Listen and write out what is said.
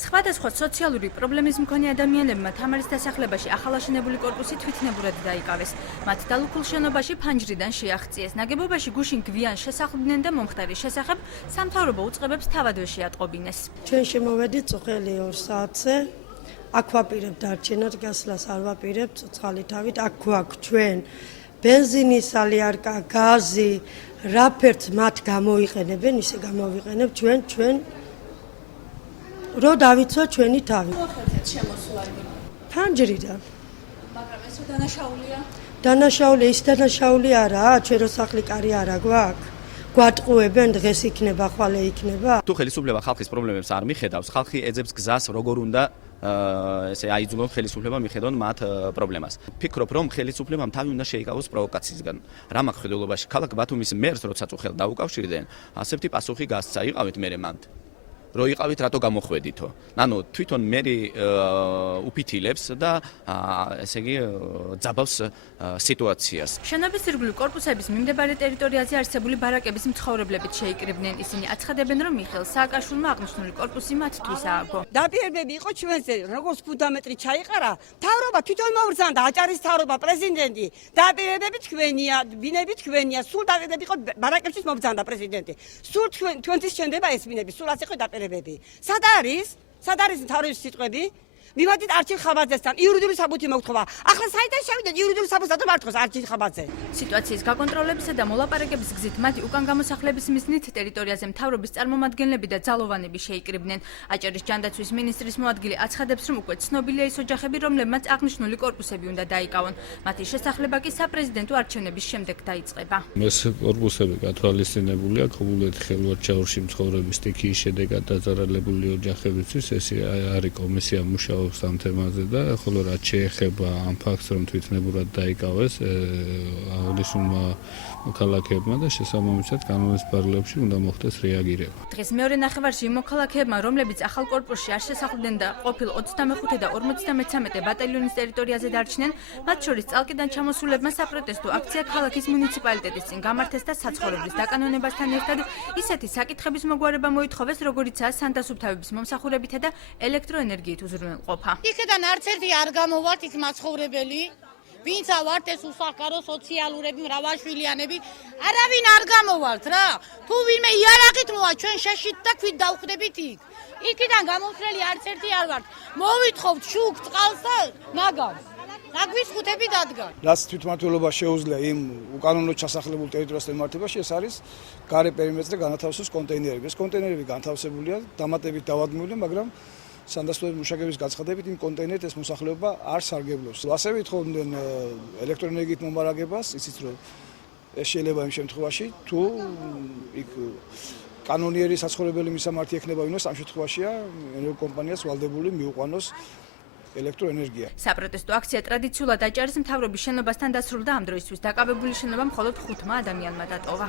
სხვადასხვა სოციალური პრობლემის მქონე ადამიანებმა თამარის დასახლებაში ახალაშენებული კორპუსი თვითნებურად დაიკავეს. მათ დალუქულ შენობაში ფანჯრიდან შეაღწიეს. ნაგებობაში გუშინ გვიან შესახლდნენ და მომხდარის შესახებ სამთავრობო უწყებებს თავადვე შეატყობინეს. ჩვენ შემოვედით წუხელი 2 საათზე. აქ ვაპირებთ დარჩენად, გასვლას არ ვაპირებთ ცოცხალი თავით. აქ გვაქვს ჩვენ ბენზინის ალიარკა, გაზი, რაფერთ მათ გამოიყენებენ, ისე გამოვიყენებ ჩვენ რო დავიცვა ჩვენი თავი. მოახერხეთ შემოსვლა. ფანჯრიდან. მაგრამ ეს დანაშაულია? დანაშაული ის დანაშაული არაა, ჩვენ რო სახლი კარი არა გვაქვს. გვატყუებენ დღეს იქნება, ხვალე იქნება. თუ ხელისუფლება ხალხის პრობლემებს არ მიხედავს, ხალხი ეძებს გზას, როგორ უნდა ესე აიძულონ ხელისუფლება მიხედონ მათ პრობლემას. ფიქრობ, რომ ხელისუფლებამ თავი უნდა შეიკავოს პროვოკაციისგან. რა მახვილობაში ქალაქ ბათუმის მერს როცა წუხელ დაუკავშირდნენ, ასეთი პასუხი გასცა, იყავით მერე მანდ. რო იყავით, რატო გამოხვედითო? ანუ თვითონ მერი უფითილებს და ესე იგი ძაბავს სიტუაციას. შენობის ირგვლივ კორპუსების მიმდებარე ტერიტორიაზე არსებული ბარაკების მცხოვრებლებით შეიკრიბნენ. ისინი აცხადებენ, რომ მიხეილ სააკაშვილმა აღნიშნული კორპუსი მათთვის ააგო. დაპირებები იყო ჩვენზე, როგორც ფუნდამენტი ჩაიყარა, მთავრობა თვითონ მოვრძანდა, აჭარის მთავრობა, პრეზიდენტი. დაპირებები თქვენია, ბინები თქვენია, სულ დაპირებები იყო ბარაკებშიც მოვრძანდა პრეზიდენტი. სულ თქვენთვის შენდება ეს ბინები, სულ ასე იყო დაპირებები. სად არის მთავრობის სიტყვები? მივედით არჩილ ხაბაძესთან, იურიდიული საბუთი მოგთხოვა. ახლა საიდან შევიდეთ იურიდიული საბუთს რატომ არ თქოს არჩილ ხაბაძე? სიტუაციის გაკონტროლებისა და მოლაპარაკების გზით მათი უკან გამოსახლების მიზნით ტერიტორიაზე მთავრობის წარმომადგენლები და ძალოვანები შეიკრიბნენ. აჭარის ჯანდაცვის მინისტრის მოადგილე აცხადებს, რომ უკვე ცნობილია ის ოჯახები, რომლებმაც აღნიშნული კორპუსები უნდა დაიკავონ. მათი შესახლება კი საპრეზიდენტო არჩევნების შემდეგ დაიწყება. ეს კორპუსები გათვალისწინებულია ქობულეთის ხელვაჩაურში მცხოვრების სტიქიის შედეგად დაზარალებული ოჯახებისთვის. ეს არის კომისია მუშაობს ამ თემაზე და ხოლო რაც შეეხება ამ ფაქტს, რომ თვითნებურად დაიკავეს აღნიშნულმა მოქალაქეებმა და შესაბამისად კანონის პარალელში უნდა მოხდეს რეაგირება. დღეს მეორე ნახევარში მოქალაქეებმა, რომლებიც ახალ კორპუსში არ შესახლდნენ და ყოფილ 25 და 53 ბატალიონის ტერიტორიაზე დარჩნენ, მათ შორის წალკიდან ჩამოსულებმა საპროტესტო აქცია ქალაქის მუნიციპალიტეტის წინ გამართეს და საცხოვრებლის დაკანონებასთან ერთად ისეთი საკითხების მოგვარება მოითხოვეს, როგორიცაა სანდასუფთავების მომსახურებითა და ელექტროენერგიით უზრუნველყოფა. იქიდან არც ერთი არ გამოვართ იქ მაცხოვრებელი, ვინცა ვართ ეს უსახკარო სოციალურები, მრავალშვილიანები, არავინ არ გამოვართ რა. თუ ვინმე იარაღით მოვა ჩვენ შეშით და ქვით დავხვდებით იქ. იქიდან გამოსვლელი არც ერთი არ ვართ. მოვითხოვთ შუქ, წყალს და ნაგავს. ნაგვის ხუთები დადგან. რაც თვითმმართველობა შეუძლია იმ უკანონოდ ჩასახლებულ ტერიტორიასთან მიმართებაში, ეს არის გარე პერიმეტრზე განათავსოს კონტეინერები. ეს კონტეინერები განთავსებულია, დამატებით დავადგმული, მაგრამ სანდასტურების მუშაკების გაცხადებით იმ კონტეინერით ეს მოსახლეობა არ სარგებლობს. ასევე ითხოვდნენ ელექტროენერგიით მომარაგებას, იცით რომ ეს შეიძლება იმ შემთხვევაში, თუ იქ კანონიერი საცხოვრებელი მისამართი ექნება ვინმეს, ამ შემთხვევაშია ენერგოკომპანიას ვალდებული მიუყვანოს ელექტროენერგია. საპროტესტო აქცია ტრადიციულად აჭარის მთავრობის შენობასთან დასრულდა. ამ დროისთვის დაკავებული შენობა მხოლოდ 5 ადამიანმა დატოვა.